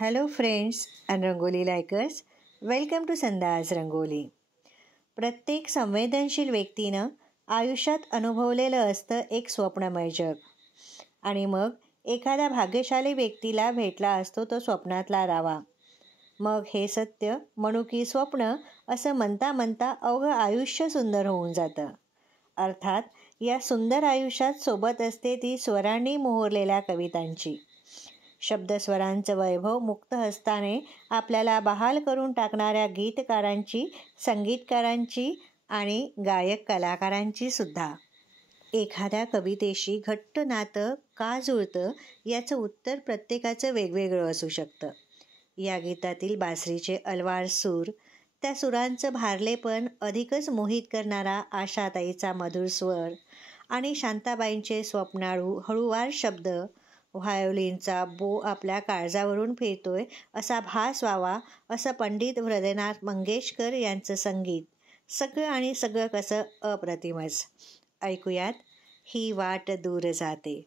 Hello friends and rangoli likers, welcome to Sandaj rangoli. प्रत्येक संवेदनशील व्यक्तीनं आयुष्यात अनुभवलेलं असतं एक स्वप्नमय जग. आणि मग एखाद्या भाग्यशाली व्यक्तीला भेटला असतो तो स्वप्नातला रावा. मग हे सत्य म्हणू की स्वप्न असं म्हणता म्हणता अवघं आयुष्य सुंदर होऊन जातं. अर्थात या सुंदर आयुष्यात सोबत असते ती स्वरांनी मोहरलेल्या कवितांची. शब्दस्वरांचं वैभव मुक्त हस्ताने आपल्याला बहाल करून टाकणाऱ्या गीतकारांची, संगीतकारांची आणि गायक कलाकारांची सुद्धा. एखाद्या कवितेशी घट्ट नातं का जुळतं याचं उत्तर प्रत्येकाचं वेगवेगळं असू शकतं. या गीतातील बासरीचे अलवार सूर, त्या सुरांचं भारलेपण अधिकच मोहित करणारा आशाताईचा मधुर स्वर आणि शांताबाईंचे स्वप्नाळू हळूवार शब्द, व्हायोलिनचा बो आपल्या काळजावरून फिरतोय असा भास व्हावा असं पंडित हृदयनाथ मंगेशकर यांचं संगीत, सगळं आणि सगळं कसं अप्रतिमच. ऐकूयात ही वाट दूर जाते.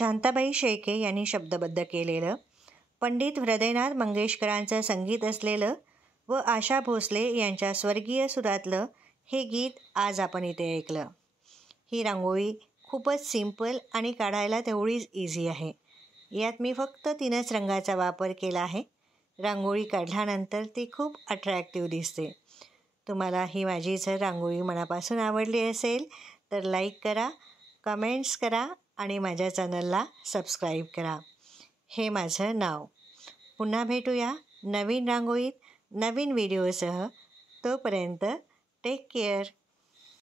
शांताबाई शेळके यांनी शब्दबद्ध केलेलं, पंडित हृदयनाथ मंगेशकरांचं संगीत असलेलं व आशा भोसले यांच्या स्वर्गीय सुरातलं हे गीत आज आपण इथे ऐकलं. ही रांगोळी खूपच सिंपल आणि काढायला तेवढीच इझी आहे. यात मी फक्त 3च रंगाचा वापर केला आहे. रांगोळी काढल्यानंतर ती खूप अट्रॅक्टिव्ह दिसते. तुम्हाला ही माझी जर रांगोळी मनापासून आवडली असेल तर लाईक करा, कमेंट्स करा आणि माझ्या चॅनलला सबस्क्राईब करा. हे माझं नाव. पुन्हा भेटूया नवीन रांगोळीत नवीन व्हिडिओसह. तोपर्यंत टेक केअर.